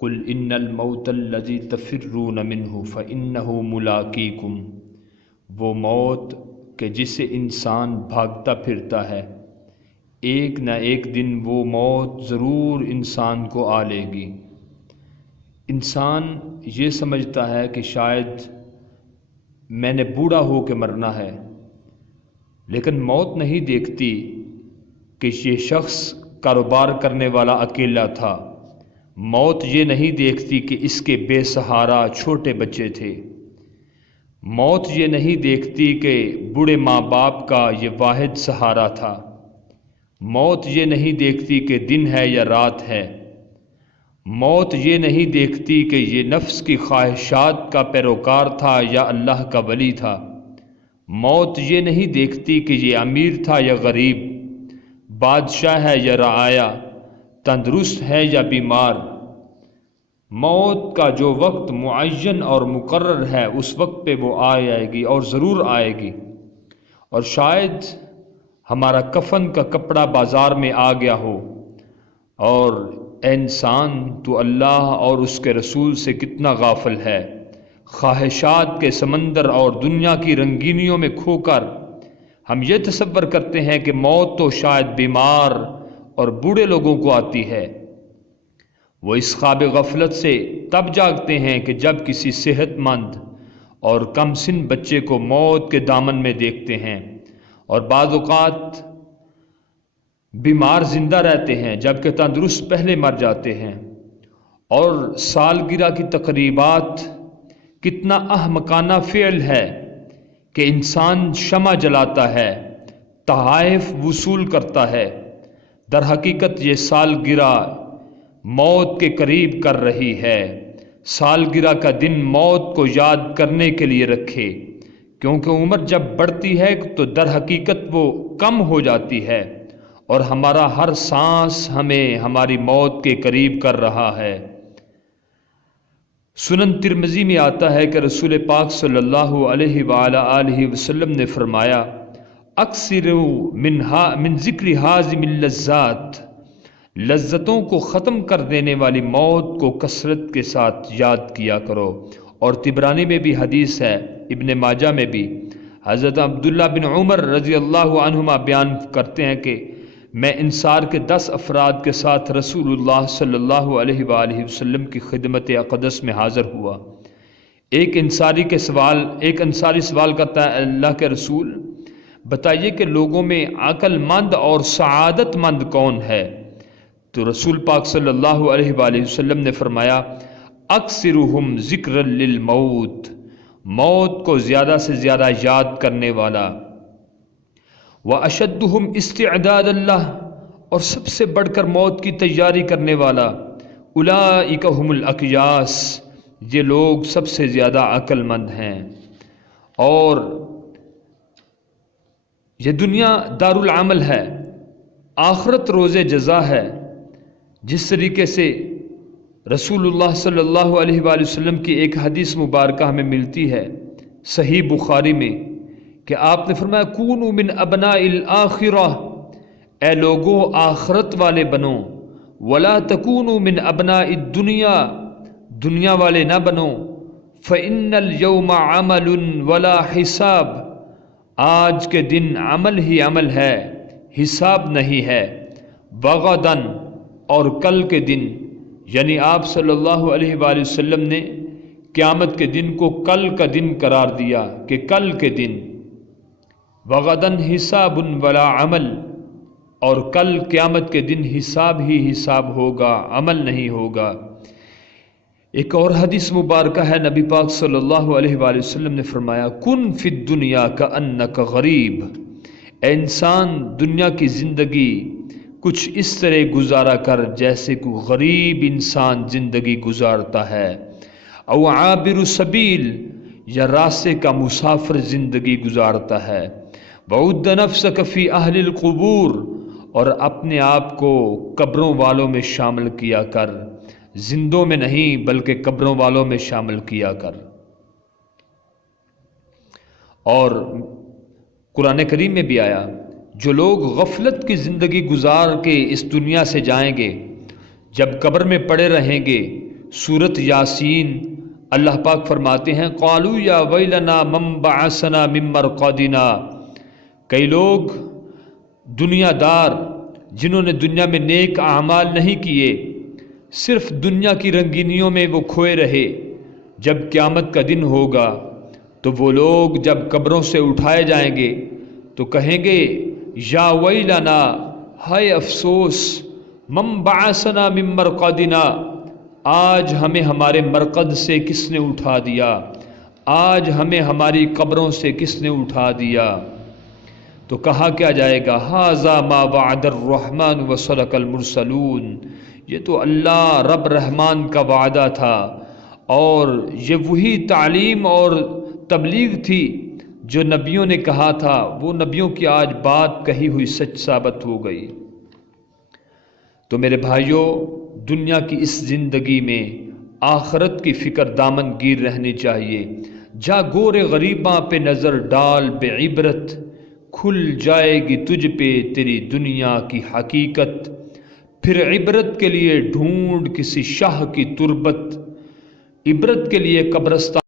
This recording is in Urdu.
قل ان الموت الذی تفرون منہ فانہ ملاقیکم، وہ موت کہ جسے انسان بھاگتا پھرتا ہے، ایک نہ ایک دن وہ موت ضرور انسان کو آ لے گی۔ انسان یہ سمجھتا ہے کہ شاید میں نے بوڑھا ہو کے مرنا ہے، لیکن موت نہیں دیکھتی کہ یہ شخص کاروبار کرنے والا اکیلا تھا۔ موت یہ نہیں دیکھتی کہ اس کے بے سہارا چھوٹے بچے تھے۔ موت یہ نہیں دیکھتی کہ بوڑھے ماں باپ کا یہ واحد سہارا تھا۔ موت یہ نہیں دیکھتی کہ دن ہے یا رات ہے۔ موت یہ نہیں دیکھتی کہ یہ نفس کی خواہشات کا پیروکار تھا یا اللہ کا ولی تھا۔ موت یہ نہیں دیکھتی کہ یہ امیر تھا یا غریب، بادشاہ ہے یا رعایا، تندرست ہے یا بیمار۔ موت کا جو وقت معین اور مقرر ہے اس وقت پہ وہ آئے گی اور ضرور آئے گی۔ اور شاید ہمارا کفن کا کپڑا بازار میں آ گیا ہو، اور اے انسان تو اللہ اور اس کے رسول سے کتنا غافل ہے۔ خواہشات کے سمندر اور دنیا کی رنگینیوں میں کھو کر ہم یہ تصور کرتے ہیں کہ موت تو شاید بیمار اور بوڑھے لوگوں کو آتی ہے۔ وہ اس خواب غفلت سے تب جاگتے ہیں کہ جب کسی صحت مند اور کم سن بچے کو موت کے دامن میں دیکھتے ہیں، اور بعض اوقات بیمار زندہ رہتے ہیں جبکہ تندرست پہلے مر جاتے ہیں۔ اور سالگرہ کی تقریبات کتنا احمقانہ فعل ہے کہ انسان شمع جلاتا ہے، تحائف وصول کرتا ہے۔ در حقیقت یہ سالگرہ موت کے قریب کر رہی ہے۔ سالگرہ کا دن موت کو یاد کرنے کے لیے رکھے، کیونکہ عمر جب بڑھتی ہے تو در حقیقت وہ کم ہو جاتی ہے، اور ہمارا ہر سانس ہمیں ہماری موت کے قریب کر رہا ہے۔ سنن ترمذی میں آتا ہے کہ رسول پاک صلی اللہ علیہ وآلہ وسلم نے فرمایا، اکثروا من ذکر ہاضم اللذات، لذتوں کو ختم کر دینے والی موت کو کثرت کے ساتھ یاد کیا کرو۔ اور طبرانی میں بھی حدیث ہے، ابن ماجہ میں بھی حضرت عبداللہ بن عمر رضی اللہ عنہما بیان کرتے ہیں کہ میں انصار کے 10 افراد کے ساتھ رسول اللہ صلی اللہ علیہ وآلہ وسلم کی خدمت اقدس میں حاضر ہوا۔ ایک انصاری سوال کرتا ہے، اللہ کے رسول بتائیے کہ لوگوں میں عقل مند اور سعادت مند کون ہے؟ تو رسول پاک صلی اللہ علیہ وآلہ وسلم نے فرمایا، اکثرہم ذکرا للموت، موت کو زیادہ سے زیادہ یاد کرنے والا، واشدہم استعدادا لہ، اور سب سے بڑھ کر موت کی تیاری کرنے والا، اولئک ھم الاکیاس، یہ لوگ سب سے زیادہ عقل مند ہیں۔ اور یہ دنیا دار العمل ہے، آخرت روز جزا ہے۔ جس طریقے سے رسول اللہ صلی اللہ علیہ وآلہ وسلم کی ایک حدیث مبارکہ ہمیں ملتی ہے صحیح بخاری میں کہ آپ نے فرمایا، کونوا من ابناء الآخرہ، اے لوگوں آخرت والے بنو، ولا تکونوا من ابناء الدنیا، دنیا والے نہ بنو، فإن اليوم عمل ولا حساب، آج کے دن عمل ہی عمل ہے، حساب نہیں ہے، وغداً، اور کل کے دن، یعنی آپ صلی اللہ علیہ وآلہ وسلم نے قیامت کے دن کو کل کا دن قرار دیا کہ کل کے دن، وغداً حساب ولا عمل، اور کل قیامت کے دن حساب ہی حساب ہوگا، عمل نہیں ہوگا۔ ایک اور حدیث مبارکہ ہے، نبی پاک صلی اللہ علیہ وآلہ وسلم نے فرمایا، کن فی الدنیا کأنک غریب، اے انسان دنیا کی زندگی کچھ اس طرح گزارا کر جیسے کوئی غریب انسان زندگی گزارتا ہے، او عابر سبیل، یا راستے کا مسافر زندگی گزارتا ہے، وعد نفسک فی اہل القبور، اور اپنے آپ کو قبروں والوں میں شامل کیا کر، زندوں میں نہیں بلکہ قبروں والوں میں شامل کیا کر۔ اور قرآن کریم میں بھی آیا، جو لوگ غفلت کی زندگی گزار کے اس دنیا سے جائیں گے، جب قبر میں پڑے رہیں گے سورت یاسین اللہ پاک فرماتے ہیں قالوا یا ویلنا من بعثنا من مرقدنا، کئی لوگ دنیا دار جنہوں نے دنیا میں نیک اعمال نہیں کیے، صرف دنیا کی رنگینیوں میں وہ کھوئے رہے، جب قیامت کا دن ہوگا تو وہ لوگ جب قبروں سے اٹھائے جائیں گے تو کہیں گے یا ویلنا، ہائے افسوس، من بعثنا من مرقدنا، آج ہمیں ہمارے مرقد سے کس نے اٹھا دیا، آج ہمیں ہماری قبروں سے کس نے اٹھا دیا۔ تو کہا کیا جائے گا ھذا ما وعد الرحمن وصدق المرسلون، یہ تو اللہ رب رحمان کا وعدہ تھا اور یہ وہی تعلیم اور تبلیغ تھی جو نبیوں نے کہا تھا، وہ نبیوں کی آج بات کہی ہوئی سچ ثابت ہو گئی۔ تو میرے بھائیوں، دنیا کی اس زندگی میں آخرت کی فکر دامن گیر رہنی چاہیے۔ جا گور غریباں پہ نظر ڈال بے عبرت، کھل جائے گی تجھ پہ تیری دنیا کی حقیقت، پھر عبرت کے لیے ڈھونڈ کسی شاہ کی تربت، عبرت کے لیے قبرستان